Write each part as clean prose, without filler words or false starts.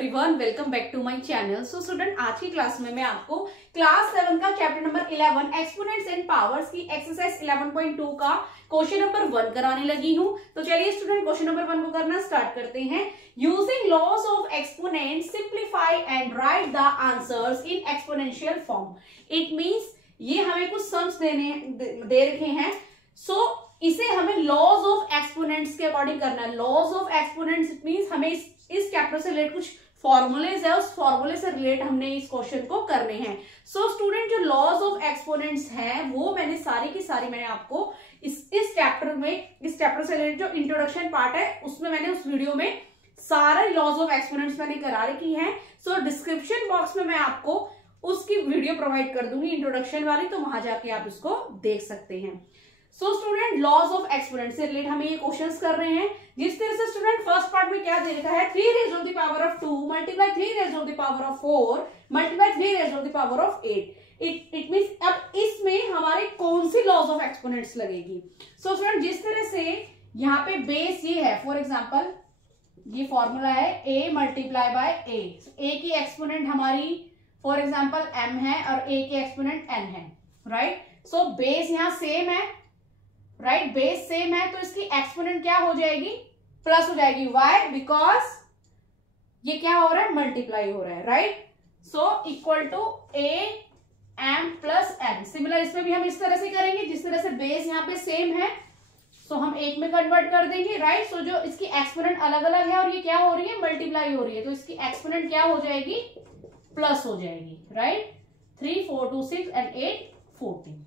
Everyone, welcome back to my channel. So student, आज की class में मैं आपको क्लास 7 का chapter number 11 exponents and powers की एक्सरसाइज 11.2 का क्वेश्चन नंबर 1 कराने लगी हूँ। तो चलिए स्टूडेंट, क्वेश्चन नंबर 1 को करना स्टार्ट करते हैं। Using laws of exponent simplify and write the answers in exponential form. It means ये हमें कुछ सम्स दे रखे हैं। सो इसे हमें लॉज ऑफ एक्सपोनेंट्स के अकॉर्डिंग करना है। Laws of exponents it means हमें इस चैप्टर से रिलेटेड कुछ फॉर्मूलेज है, उस फॉर्मूले से रिलेट हमने इस क्वेश्चन को करने हैं। सो स्टूडेंट, जो लॉज ऑफ एक्सपोनेंट्स हैं वो मैंने सारी की सारी मैंने आपको इस चैप्टर से रिलेटेड जो इंट्रोडक्शन पार्ट है उसमें मैंने उस वीडियो में सारे लॉज ऑफ एक्सपोनेंट्स मैंने करा रखी है। सो डिस्क्रिप्शन बॉक्स में मैं आपको उसकी वीडियो प्रोवाइड कर दूंगी इंट्रोडक्शन वाली, तो वहां जाके आप इसको देख सकते हैं। So student, laws of exponent से रिलेटेड हमें ये क्वेश्चंस कर रहे हैं। जिस तरह से स्टूडेंट फर्स्ट पार्ट में क्या दे रखा है, 3 raise of the power of 2 multiply 3 raise of the power of 4 multiply 3 raise of the power of 8। It means अब इसमें हमारे कौन सी लॉज ऑफ एक्सपोनेंट्स लगेगी। सो स्टूडेंट, जिस तरह से यहाँ पे बेस ये है, फॉर एग्जाम्पल ये फॉर्मूला है a मल्टीप्लाई बाय a की एक्सपोनेंट हमारी फॉर एग्जाम्पल m है और a की एक्सपोनेंट n है, राइट। सो बेस यहाँ सेम है, राइट, बेस सेम है, तो इसकी एक्सपोनेंट क्या हो जाएगी, प्लस हो जाएगी। वाई? बिकॉज ये क्या हो रहा है, मल्टीप्लाई हो रहा है, right. So equal to a m plus n। Similar इसमें भी हम इस तरह से करेंगे, जिस तरह से बेस यहाँ पे सेम है सो हम एक में कन्वर्ट कर देंगे, राइट। सो जो इसकी एक्सपोनेंट अलग अलग है और ये क्या हो रही है, मल्टीप्लाई हो रही है, तो इसकी एक्सपोनेंट क्या हो जाएगी, प्लस हो जाएगी, right. 3 4 2 6 and 8 14।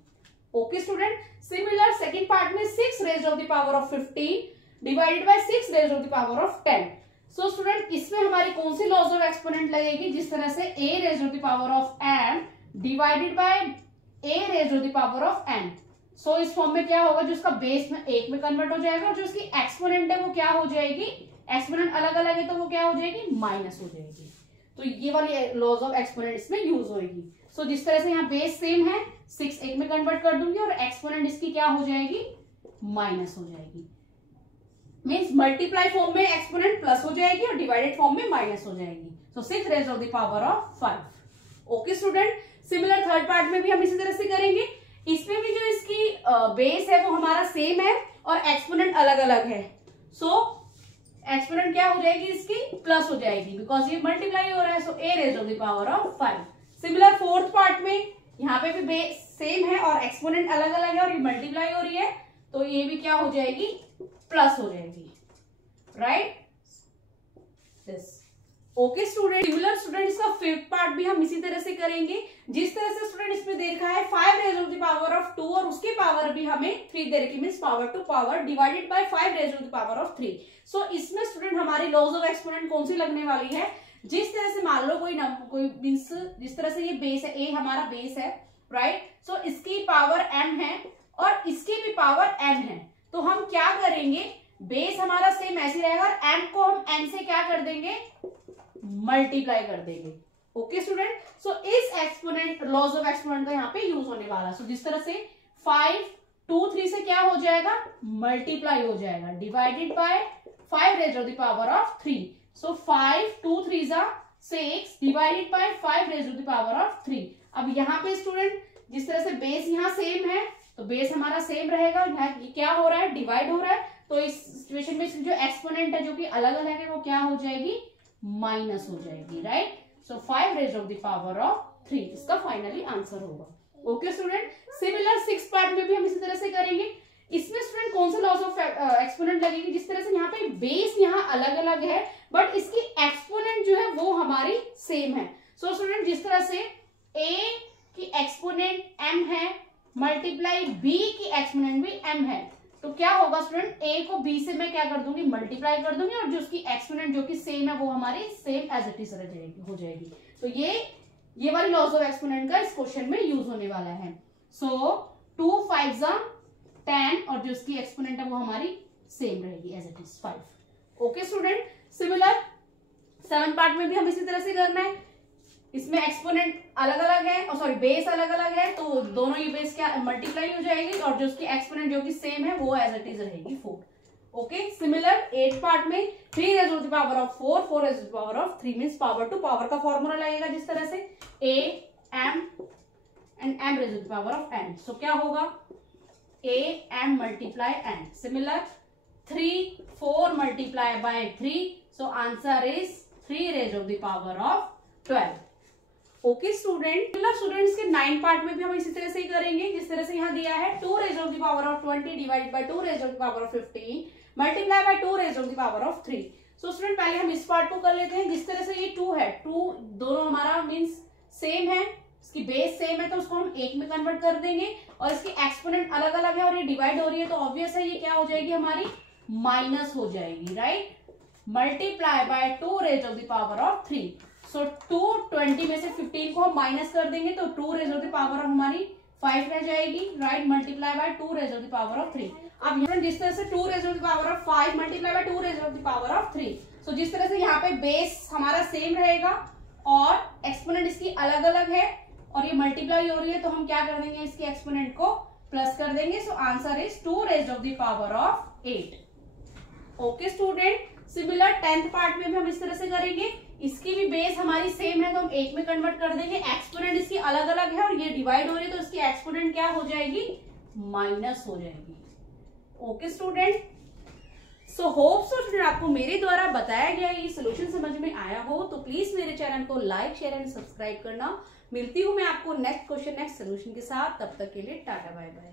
Okay student, similar second part में 6 raise of the power of 15 divided by 6 raise of the power of 10। So student, इसमें हमारी कौन सी लॉज ऑफ एक्सपोनेंट लगेगी, जिस तरह से a raise of the power of m divided by a raise of the power of n। So इस form में क्या होगा, जो उसका बेस में 1 में कन्वर्ट हो जाएगा और जो उसकी एक्सपोनेंट है वो क्या हो जाएगी, एक्सपोनेंट अलग अलग है तो वो क्या हो जाएगी, माइनस हो जाएगी। तो ये वाली लॉज ऑफ एक्सपोनेंट इसमें यूज होगी। सो जिस तरह से यहाँ बेस सेम है, 6 1 में कन्वर्ट कर दूंगी और एक्सपोनेंट इसकी क्या हो जाएगी, माइनस हो जाएगी। मींस मल्टीप्लाई फॉर्म में एक्सपोनेंट प्लस हो जाएगी और डिवाइडेड फॉर्म में माइनस हो जाएगी। So 6 raise of the power of 5। Okay student, similar third part में भी हम इसी तरह से करेंगे। इसमें भी जो इसकी बेस है वो हमारा सेम है और एक्सपोनेंट अलग अलग है। सो एक्सपोनेंट क्या हो जाएगी, इसकी प्लस हो जाएगी, बिकॉज ये मल्टीप्लाई हो रहा है। So a raise of the power of 5। Similar fourth part में यहाँ पे भी बेस सेम है और एक्सपोनेंट अलग अलग है और ये मल्टीप्लाई हो रही है, तो ये भी क्या हो जाएगी, प्लस हो जाएगी, right. This okay student. Similar student, इसका फिफ्थ पार्ट भी हम इसी तरह से करेंगे। जिस तरह से स्टूडेंट इसमें दे रखा है 5 raise of the power of 2 और उसकी पावर भी हमें 3 दे रखी, means power to power divided by 5 raise of the power of 3। So इसमें स्टूडेंट हमारी लॉज ऑफ एक्सपोनेंट कौन सी लगने वाली है, जिस तरह से मान लो कोई मींस जिस तरह से ये बेस है, a हमारा बेस है, राइट। सो इसकी पावर m है और इसकी भी पावर n है, तो हम क्या करेंगे, बेस हमारा सेम ऐसे रहेगा और m को हम n से क्या कर देंगे, मल्टीप्लाई कर देंगे। ओके स्टूडेंट, सो इस एक्सपोनेंट लॉज ऑफ एक्सपोनेंट का यहाँ पे यूज होने वाला। सो जिस तरह से 5 2 3 से क्या हो जाएगा, मल्टीप्लाई हो जाएगा, divided by 5 raise of the power of 3। So 5 2 3 6 divided by 5 raise of the power of 3। अब यहाँ पे स्टूडेंट जिस तरह से बेस यहाँ सेम है तो बेस हमारा सेम रहेगा, यहाँ क्या हो रहा है, डिवाइड हो रहा है, तो इस सिचुएशन में जो एक्सपोनेंट है जो कि अलग अलग है वो क्या हो जाएगी, माइनस हो जाएगी, right. So 5 raise of the power of 3 इसका फाइनली आंसर होगा। ओके स्टूडेंट, सिमिलर 6 पार्ट में भी हम इसी तरह से करेंगे। इसमें स्टूडेंट कौन सा लॉज ऑफ एक्सपोनेंट लगेगी, जिस तरह से यहाँ पे बेस यहाँ अलग अलग है बट इसकी एक्सपोनेंट जो है वो हमारी सेम है। सो स्टूडेंट, जिस तरह से a की एक्सपोनेंट m है मल्टीप्लाई b की एक्सपोनेंट भी m है, तो क्या होगा स्टूडेंट, a को b से मैं क्या कर दूंगी, मल्टीप्लाई कर दूंगी और जो उसकी एक्सपोनेंट जो कि सेम है वो हमारी सेम एज इट इज हो जाएगी। तो ये वाली लॉज ऑफ एक्सपोनेंट का इस क्वेश्चन में यूज होने वाला है। सो 2 5 10 और जो उसकी एक्सपोनेंट है वो हमारी सेम रहेगी as it is 5। Okay student, similar 7 part में भी हम इसी तरह से करना है। इसमें एक्सपोनेंट अलग अलग है और सॉरी बेस अलग अलग है, तो दोनों ये बेस क्या मल्टीप्लाई हो जाएगी और जो उसकी एक्सपोनेंट जो कि सेम है वो एज इट इज रहेगी 4। ओके, सिमिलर 8th पार्ट में 3 raise to the power of 4, 4 raise to the power of 3 means power to power का फॉर्मूला लगेगा जिस तरह से a m and m raise to the power of n. So क्या होगा a m multiply n. Similar 3 4 multiply by 3, so answer is 3 raise to the power of 12. Okay student, students के 9 part में भी हम इसी तरह से ही करेंगे जिस तरह से यहाँ दिया है 2 raise to the power of 20 divide by 2 raise to the power of 15 multiply by 2 raise to the power of 3. So student पहले हम इस पार्ट को कर लेते हैं. जिस तरह से ये 2 है, 2 दोनों हमारा मीन्स सेम है, इसकी बेस सेम है तो उसको हम 1 में कन्वर्ट कर देंगे और इसकी एक्सपोनेंट अलग अलग है और ये डिवाइड हो रही है तो ऑब्वियस है ये क्या हो जाएगी हमारी माइनस हो जाएगी, right. Multiply by 2 raise to the power of 3. So 220 में से 15 को हम माइनस कर देंगे तो 2 raise to the power of हमारी 5 रह जाएगी, right. Multiply by 2 raise to the power of 3. अब यहाँ जिस तरह से 2 raise to the power of 5 multiply by 2 raise to the power of 3. So जिस तरह से यहाँ पे बेस हमारा सेम रहेगा और एक्सपोनेंट इसकी अलग अलग है और ये मल्टीप्लाई हो रही है तो हम क्या कर देंगे इसकी एक्सपोनेंट को प्लस कर देंगे. So answer is 2 raise to the power of 8. Okay student, similar 10th part में भी हम इस तरह से करेंगे. इसकी भी बेस हमारी सेम है तो हम 1 में कन्वर्ट कर देंगे. एक्सपोनेंट इसकी अलग अलग है और ये डिवाइड हो रही है तो इसकी एक्सपोनेंट क्या हो जाएगी माइनस हो जाएगी. Okay student, so hope so student आपको मेरे द्वारा बताया गया ये सोल्यूशन समझ में आया हो तो प्लीज मेरे चैनल को लाइक शेयर एंड सब्सक्राइब करना. मिलती हूँ मैं आपको नेक्स्ट क्वेश्चन नेक्स्ट सोल्यूशन के साथ. तब तक के लिए टाटा बाय बाय.